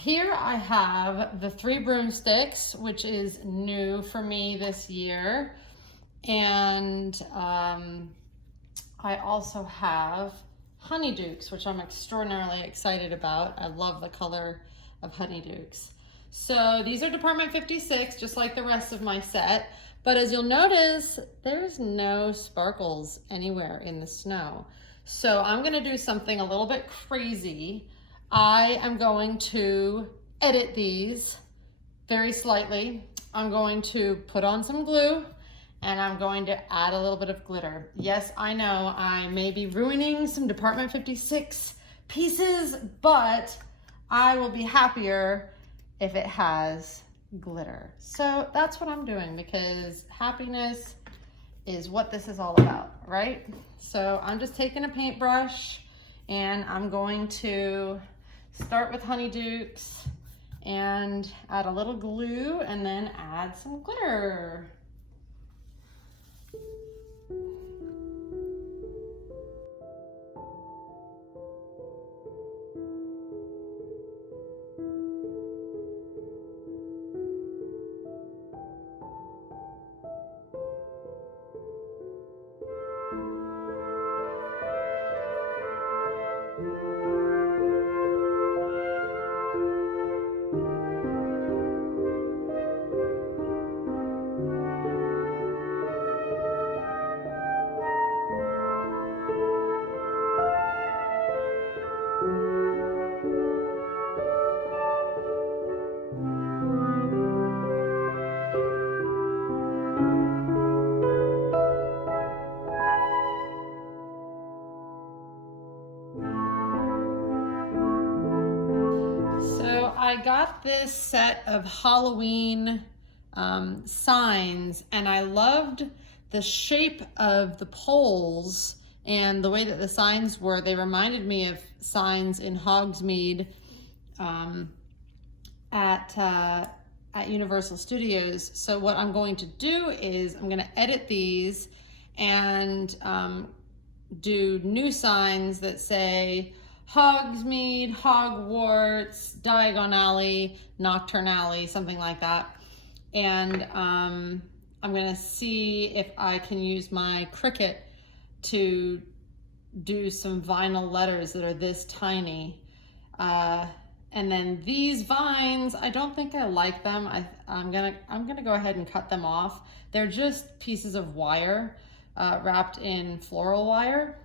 here I have the 3 broomsticks, which is new for me this year. And I also have honeydukes, which I'm extraordinarily excited about. I love the color of honeydukes. So these are Department 56, just like the rest of my set. But as you'll notice, there's no sparkles anywhere in the snow. So I'm gonna do something a little bit crazy. I am going to edit these very slightly. I'm going to put on some glue and I'm going to add a little bit of glitter. Yes, I know I may be ruining some Department 56 pieces, but I will be happier if it has glitter. So that's what I'm doing, because happiness is what this is all about, right? So I'm just taking a paintbrush and I'm going to start with honeydukes and add a little glue and then add some glitter. I got this set of Halloween signs, and I loved the shape of the poles and the way that the signs were. They reminded me of signs in Hogsmeade at Universal Studios. So what I'm going to do is I'm going to edit these and do new signs that say Hogsmeade, Hogwarts, Diagon Alley, Nocturne Alley, something like that. And I'm gonna see if I can use my Cricut to do some vinyl letters that are this tiny. And then these vines, I don't think I like them. I'm gonna go ahead and cut them off. They're just pieces of wire wrapped in floral wire,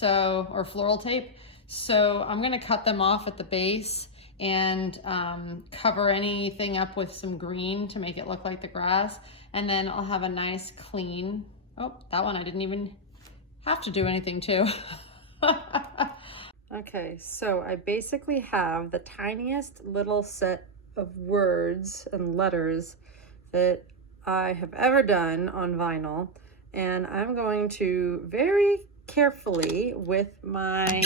or floral tape. So I'm gonna cut them off at the base and cover anything up with some green to make it look like the grass. And then I'll have a nice clean, oh, that one I didn't even have to do anything to. Okay, so I basically have the tiniest little set of words and letters that I have ever done on vinyl. And I'm going to very carefully, with my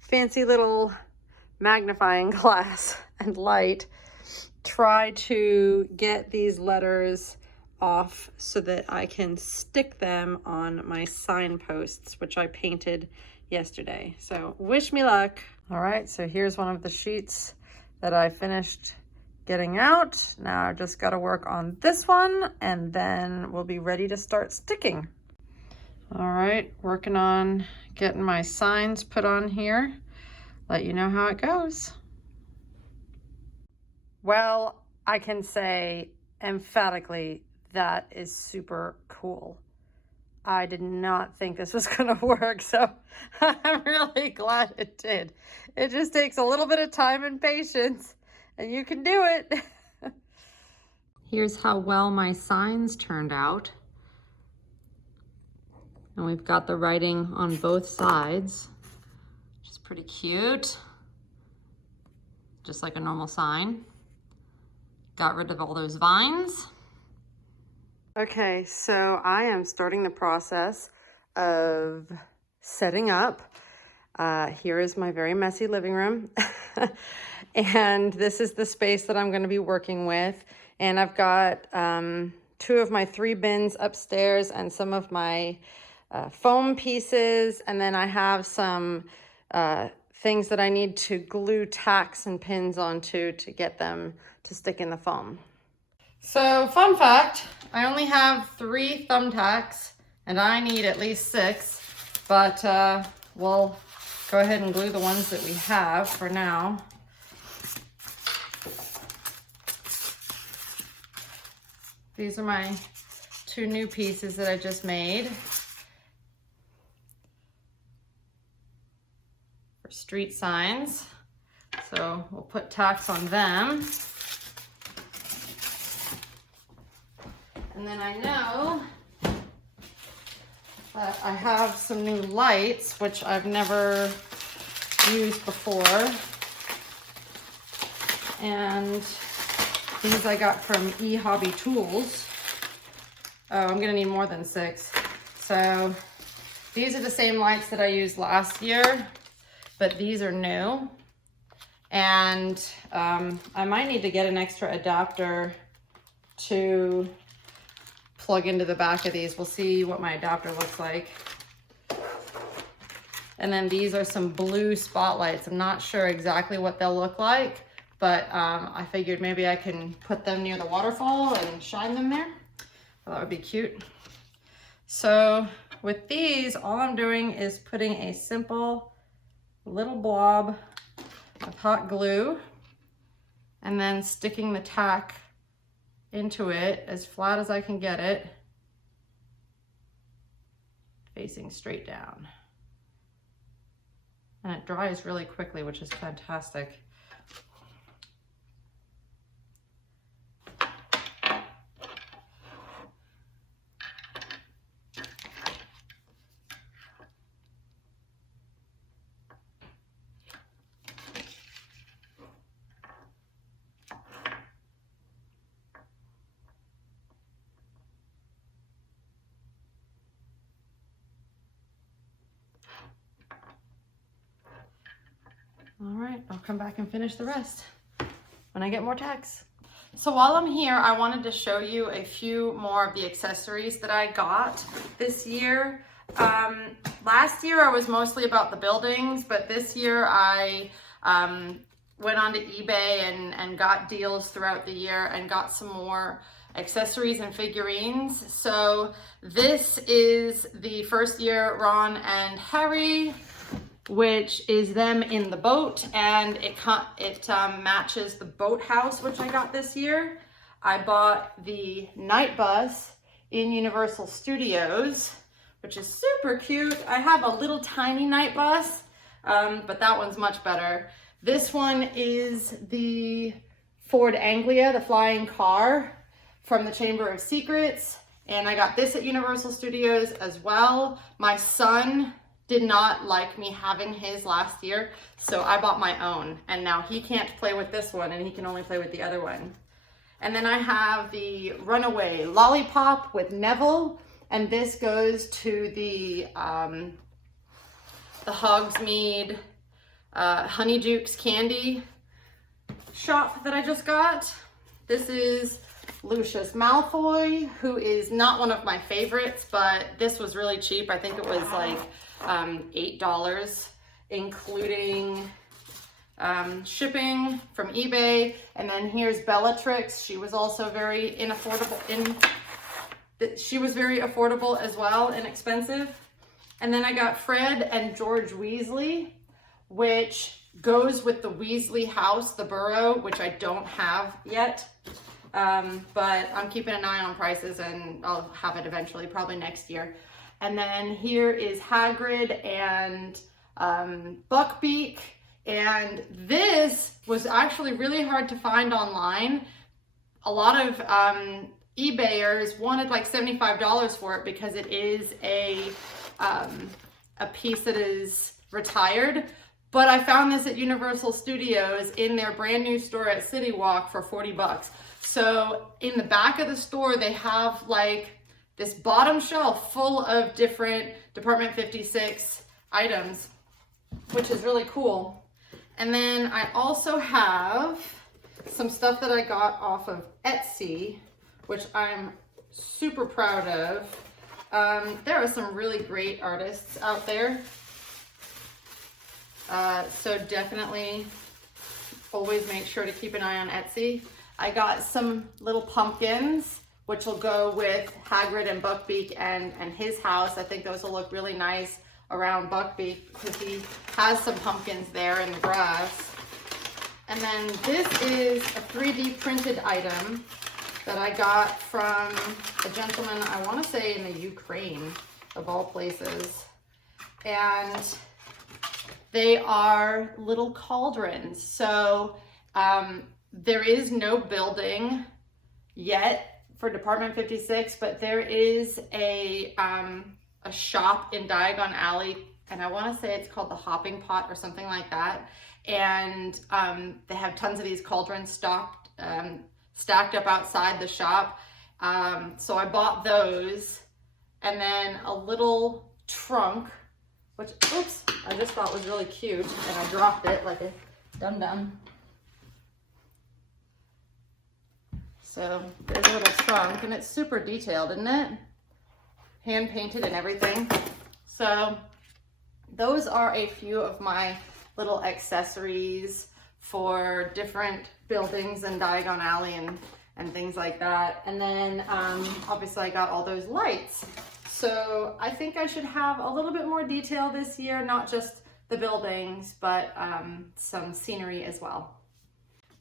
fancy little magnifying glass and light, try to get these letters off so that I can stick them on my signposts, which I painted yesterday. So wish me luck. All right, so here's one of the sheets that I finished getting out. Now I just got to work on this one and then we'll be ready to start sticking. All right, working on getting my signs put on here. Let you know how it goes. Well, I can say emphatically that is super cool. I did not think this was gonna work, so I'm really glad it did. It just takes a little bit of time and patience, and you can do it. Here's how well my signs turned out. And we've got the writing on both sides, which is pretty cute. Just like a normal sign. Got rid of all those vines. Okay, so I am starting the process of setting up. Here is my very messy living room. And this is the space that I'm gonna be working with. And I've got 2 of my 3 bins upstairs and some of my foam pieces. And then I have some things that I need to glue tacks and pins onto to get them to stick in the foam. So fun fact, I only have 3 thumbtacks and I need at least 6, but we'll go ahead and glue the ones that we have for now. These are my 2 new pieces that I just made for street signs. So we'll put tacks on them. And then I know that I have some new lights, which I've never used before. And these I got from eHobby Tools. Oh, I'm gonna need more than 6. So these are the same lights that I used last year, but these are new. And I might need to get an extra adapter to plug into the back of these. We'll see what my adapter looks like. And then these are some blue spotlights. I'm not sure exactly what they'll look like, but I figured maybe I can put them near the waterfall and shine them there. Well, that would be cute. So with these, all I'm doing is putting a simple little blob of hot glue and then sticking the tack into it as flat as I can get it, facing straight down. And it dries really quickly, which is fantastic. All right, I'll come back and finish the rest when I get more tacks. So while I'm here, I wanted to show you a few more of the accessories that I got this year. Last year I was mostly about the buildings, but this year I went onto eBay and got deals throughout the year and got some more accessories and figurines. So this is the first year Ron and Harry, which is them in the boat, and it matches the boathouse, which I got this year. I bought the night bus in Universal Studios, which is super cute. I have a little tiny night bus, but that one's much better. This one is the Ford Anglia, the flying car from the Chamber of Secrets, and I got this at Universal Studios as well. My son did not like me having his last year, so I bought my own, and now he can't play with this one and he can only play with the other one. And then I have the Runaway Lollipop with Neville, and this goes to the Hogsmeade Honeydukes candy shop that I just got. This is Lucius Malfoy, who is not one of my favorites, but this was really cheap. I think it was like $8, including shipping from eBay. And then here's Bellatrix. She was also very she was very affordable as well, inexpensive. And then I got Fred and George Weasley, which goes with the Weasley house, the Burrow, which I don't have yet. But I'm keeping an eye on prices and I'll have it eventually, probably next year. And then here is Hagrid and Buckbeak. And this was actually really hard to find online. A lot of eBayers wanted like $75 for it because it is a piece that is retired. But I found this at Universal Studios in their brand new store at City Walk for 40 bucks. So in the back of the store, they have like this bottom shelf full of different Department 56 items, which is really cool. And then I also have some stuff that I got off of Etsy, which I'm super proud of. There are some really great artists out there. So definitely always make sure to keep an eye on Etsy. I got some little pumpkins, which will go with Hagrid and Buckbeak and his house. I think those will look really nice around Buckbeak because he has some pumpkins there in the grass. And then this is a 3D printed item that I got from a gentleman, I want to say in the Ukraine, of all places. And they are little cauldrons. So there is no building yet for Department 56, but there is a shop in Diagon Alley, and I want to say it's called the Hopping Pot or something like that. And they have tons of these cauldrons stacked up outside the shop. So I bought those, and then a little trunk, which, oops, I just thought was really cute, and I dropped it like a dum-dum. So there's a little trunk, and it's super detailed, isn't it? Hand painted and everything. So those are a few of my little accessories for different buildings in Diagon Alley and things like that. And then obviously I got all those lights. So I think I should have a little bit more detail this year, not just the buildings, but some scenery as well.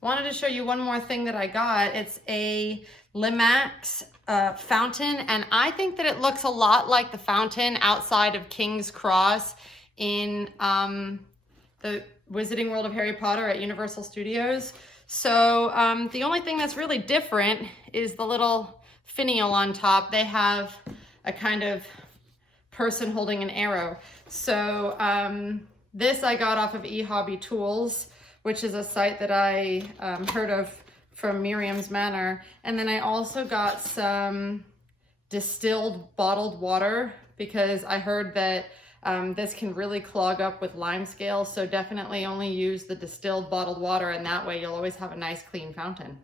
Wanted to show you one more thing that I got. It's a Limax fountain, and I think that it looks a lot like the fountain outside of King's Cross in the Wizarding World of Harry Potter at Universal Studios. So the only thing that's really different is the little finial on top. They have a kind of person holding an arrow. So this I got off of eHobby Tools, which is a site that I heard of from Miriam's Manor. And then I also got some distilled bottled water because I heard that this can really clog up with lime scales. So definitely only use the distilled bottled water, and that way you'll always have a nice clean fountain.